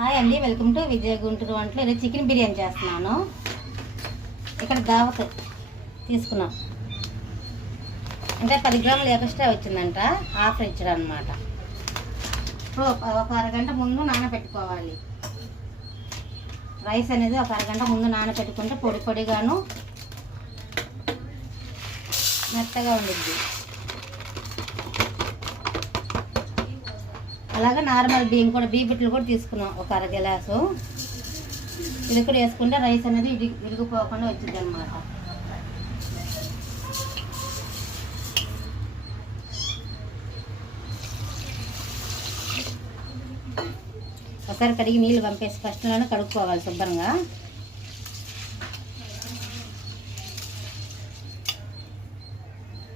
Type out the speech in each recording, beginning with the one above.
Hi అండి, welcome to విజయ గుంటూరు వంటలు. ఈరోజు చికెన్ బిర్యానీ చేస్తున్నాను. ఇక్కడ దావత్ తీసుకున్నాం అంటే 10 గ్రాములు ఎక్స్ట్రా వచ్చిందంట, ఆఫర్ ఇచ్చాడు అనమాట. ఇప్పుడు ఒక అరగంట ముందు నానబెట్టుకోవాలి. రైస్ అనేది ఒక అరగంట ముందు నానబెట్టుకుంటే పొడి పొడిగాను మెత్తగా ఉండిద్ది. అలాగే నార్మల్ బియ్యం కూడా, బియ్యపిట్లు కూడా తీసుకున్నాం ఒక అర గ్లాసు. ఇది కూడా వేసుకుంటే రైస్ అనేది విరిగిపోకుండా వచ్చింది అనమాట. ఒకసారి కడిగి నీళ్ళు పంపేసి ఫస్ట్లోనే కడుక్కోవాలి శుభ్రంగా.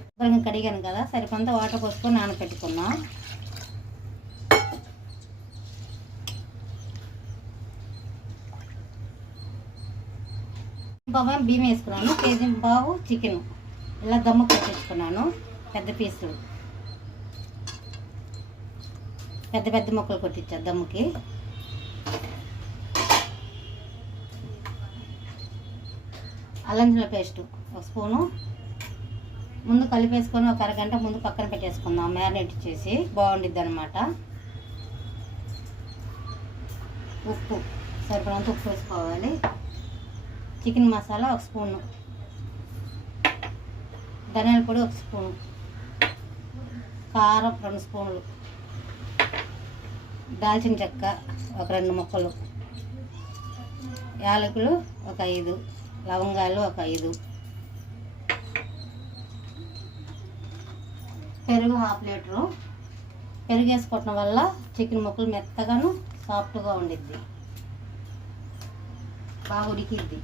శుభ్రంగా కడిగాను కదా, సరిపంత వాటర్ పోసుకొని నానబెట్టుకున్నాం. బియ్యం వేసుకున్నాను, కేజీ బావు చికెన్ ఇలా దమ్ము పెట్టేసుకున్నాను. పెద్ద పీసులు పెద్ద పెద్ద ముక్కలు కొట్టించా దమ్ముకి. అల్లం పేస్ట్ ఒక స్పూను ముందు కలిపేసుకొని ఒక అరగంట ముందు పక్కన పెట్టేసుకుందాం, మ్యారినేట్ చేసి బాగుండిద్ది అనమాట. ఉప్పు సరిపడంత ఉప్పు వేసుకోవాలి. చికెన్ మసాలా ఒక స్పూను, ధనియాల పొడి ఒక స్పూను, కారం 2 స్పూన్లు, దాల్చిన చెక్క ఒక 2 ముక్కలు, యాలకులు ఒక 5, లవంగాలు ఒక 5, పెరుగు 1/2 లీటరు. పెరుగు వేసుకోవటం వల్ల చికెన్ ముక్కలు మెత్తగాను సాఫ్ట్గా ఉండిద్ది, బాగా ఉడికిద్ది.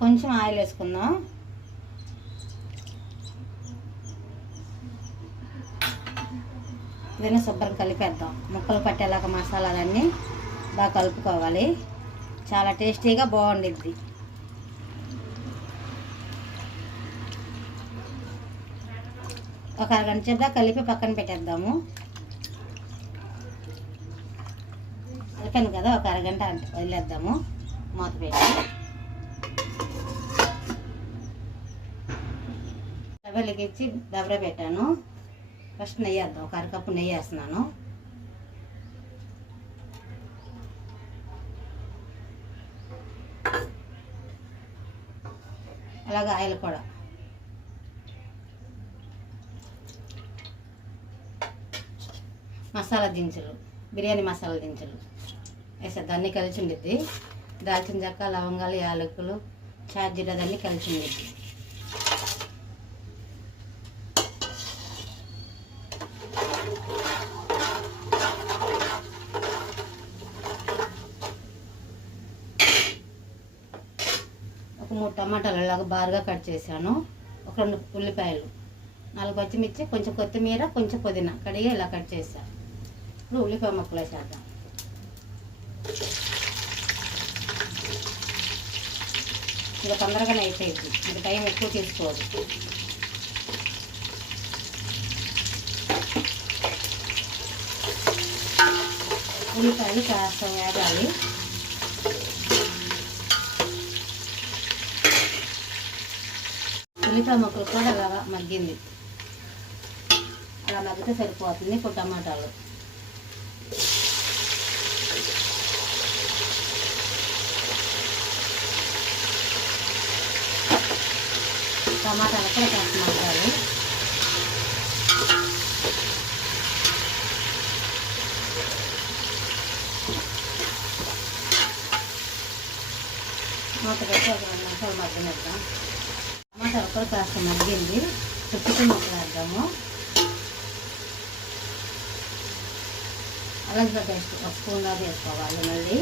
కొంచెం ఆయిల్ వేసుకుందాం. ఇవన్నీ శుభ్రం కలిపేద్దాం. ముక్కలు పట్టేలాగా మసాలాలన్నీ బాగా కలుపుకోవాలి. చాలా టేస్టీగా బాగుండిద్ది. ఒక అరగంట సేపు కలిపి పక్కన పెట్టేద్దాము. కలిపాను కదా, ఒక అరగంట వదిలేద్దాము మూత పెట్టి. వెలిగించి దబర పెట్టాను. ఫస్ట్ నెయ్యి వేద్దాం. ఒక అరకప్పు నెయ్యి వేస్తున్నాను. అలాగే ఆయిల్ కూడా. మసాలా దినుసులు, బిర్యానీ మసాలా దినుసులు వేసేది అన్నీ కలిసి ఉండిద్ది. దాల్చిన చెక్క, లవంగాలు, యాలకులు, చార్జీలు అన్నీ కలిసి ఉండిద్ది. ఒక 3 టమాటాలు ఇలాగా బారుగా కట్ చేశాను. ఒక 2 ఉల్లిపాయలు, 4 పచ్చిమిర్చి, కొంచెం కొత్తిమీర, కొంచెం పుదీనా కడిగి ఇలా కట్ చేశాను. ఇప్పుడు ఉల్లిపాయ ముక్కలు వేసేద్దాం. ఇది తొందరగానే అయిపోయింది, ఇంకా టైం ఎక్కువ తీసుకోదు. ఉల్లిపాయలు కాస్త వేగాలి. ఉల్లిపాయ ముక్కలు కూడా అలా మగ్గింది. అలా మగ్గితే సరిపోతుంది. ఇప్పుడు టమాటాలు, టమాటాలు కూడా కాస్త మగ్గాలి. మూత పెట్టి ఒక 2 నిమిషాలు మగ్గనిద్దాం. టమాటా కూడా కాస్త మగ్గింది. చికెన్ ముక్కలు వేద్దాము. అలాగే పేస్ట్ ఒక స్పూన్ దాకా వేసుకోవాలి. మళ్ళీ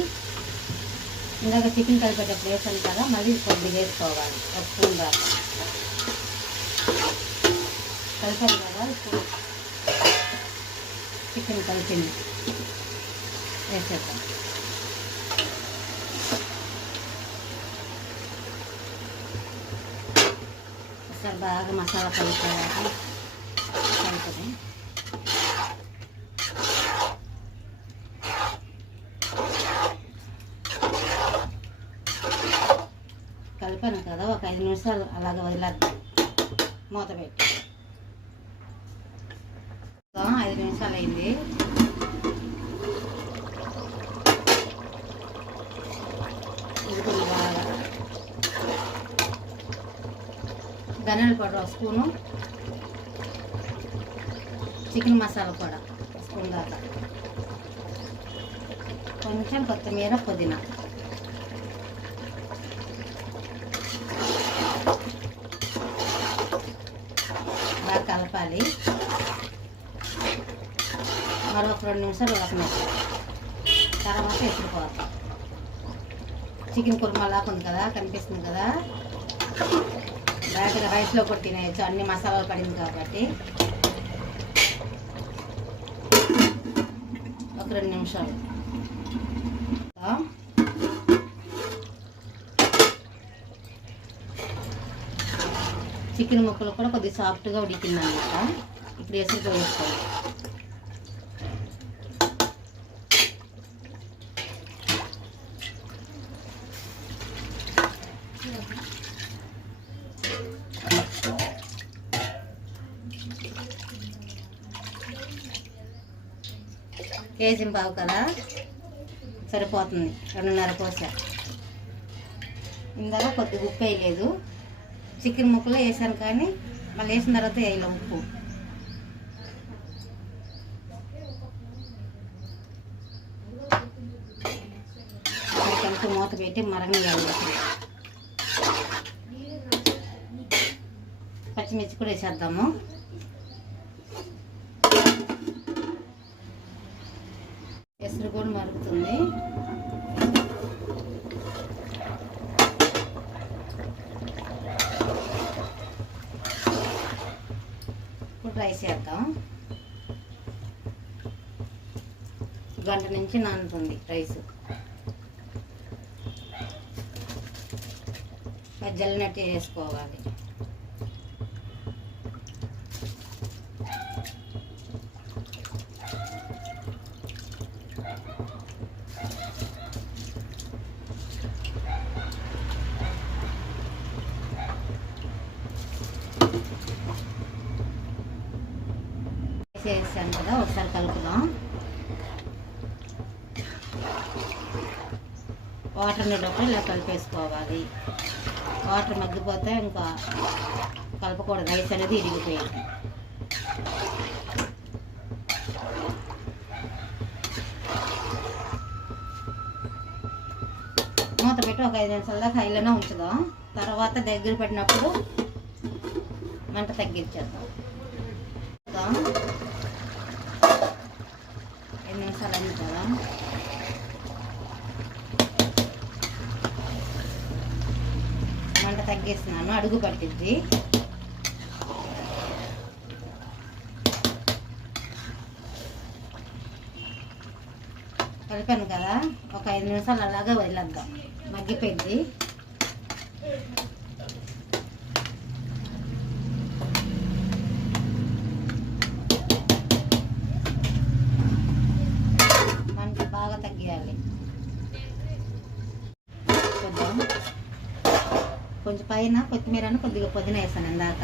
ఇందాక చికెన్ కలిపేటప్పుడు వేసాను కదా, మళ్ళీ కొద్దిగా వేసుకోవాలి. ఒక స్పూన్ దాకా కలిపాను కదా. ఇప్పుడు చికెన్ కలిపింది వేసేద్దాం. ఒకసారి బాగా మసాలా కలుపుకోవాలి. కలిపాను కదా, ఒక 5 నిమిషాలు అలాగ వదిలేద్దాం. మూత పెట్టి 5 నిమిషాలు అయింది. బాగా ధనియాల పౌడర్ 1 స్పూను, చికెన్ మసాలా కూడా 1 స్పూన్ దాకా, కొంచెం కొత్తిమీర, పుదీనా, బాగా కలపాలి. మరొక 2 నిమిషాలు ఉడకనివ్వాలి. తర్వాత ఎత్తుకోవాలి. చికెన్ కుర్మాలాగా ఉంది కదా, కనిపిస్తుంది కదా, డైరెక్ట్గా రైస్లో కూడా తినేయచ్చు, అన్ని మసాలాలు పడింది కాబట్టి. ఒక 2 నిమిషాలు. చికెన్ ముక్కలు కూడా కొద్దిగా సాఫ్ట్గా ఉడికింది అన్నమాట. ఇప్పుడు ఎసురుతో వేసుకోవాలి. కేజీ పావు కదా, సరిపోతుంది. 2.5 కోసా. ఇందాక కొద్దిగా ఉప్పు వేయలేదు, చికెన్ ముక్కలు వేసాను కానీ మళ్ళీ వేసిన తర్వాత వేయలే ఉప్పు. కలిపి మూత పెట్టి మరగనియాలి. పచ్చిమిర్చి కూడా వేసేద్దాము. ఎసురు కూడా మరుగుతుంది. ఇప్పుడు రైస్ వేద్దాం. గంట నుంచి నానుతుంది రైస్. జల్లినట్టు వేసుకోవాలి. వేసాను కదా, ఒకసారి కలుపుదాం. వాటర్ నీళ్ళప్పుడు ఇలా కలిపేసుకోవాలి. వాటర్ మగ్గిపోతే ఇంకా కలపకూడదు, రైస్ అనేది ఇరిగిపోయింది. మూత పెట్టి ఒక 5 నిమిషాల దాకా హైలోనే ఉంచుదాం. తర్వాత దగ్గర పెట్టినప్పుడు మంట తగ్గించేద్దాం. 5 నిమిషాలు అయింది కదా, మంట తగ్గిస్తున్నాను, అడుగు పట్టింది. కలిపాను కదా, ఒక 5 నిమిషాలు అలాగే వదిలేద్దాం, మగ్గిపోయింది. మంట బాగా తగ్గియాలి. కొంచెం పైన కొత్తిమీరను కొద్దిగా పుదీనా వేసాను ఇందాక.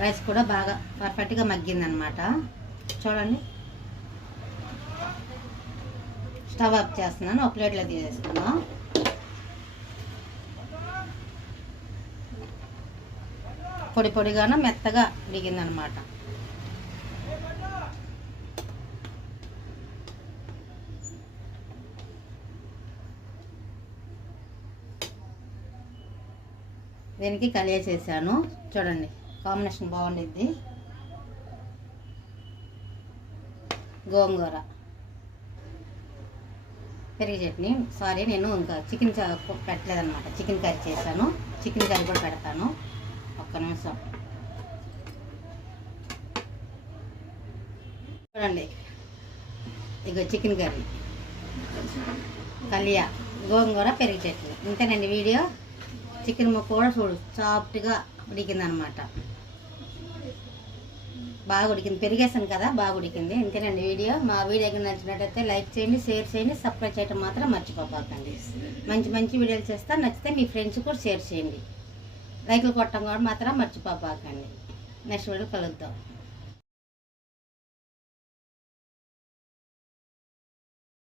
రైస్ కూడా బాగా పర్ఫెక్ట్గా మగ్గిందనమాట. చూడండి, స్టవ్ ఆఫ్ చేస్తున్నాను. ఒక ప్లేట్లో తీసేసుకుందాం. పొడి పొడిగాను మెత్తగా ఉడికిందనమాట. దీనికి కలిపేసేసాను. చూడండి, కాంబినేషన్ బాగుండిద్ది. గోంగూర, పెరుగు చట్నీ. సారీ, నేను ఇంకా చికెన్ పెట్టలేదన్నమాట. చికెన్ కర్రీ చేశాను. చికెన్ కర్రీ కూడా పెడతాను. ఒక్క నిమిషం. చూడండి, ఇక చికెన్ కర్రీ కలియా, గోంగూర, పెరుగు చట్నీ. ఇంతేనండి వీడియో. చికెన్ ముక్క కూడా చూడు సాఫ్ట్గా ఉడికిందనమాట, బాగా ఉడికింది. పెరిగేసాను కదా, బాగా ఉడికింది. ఇంతేనండి వీడియో. మా వీడియో నచ్చినట్టయితే లైక్ చేయండి, షేర్ చేయండి, సబ్స్క్రైబ్ చేయడం మాత్రం మర్చిపోకండి. మంచి మంచి వీడియోలు చేస్తా, నచ్చితే మీ ఫ్రెండ్స్ కూడా షేర్ చేయండి. లైక్లు కొట్టడం కూడా మాత్రం మర్చిపోకండి. నెక్స్ట్ వీడియో కలుద్దాం.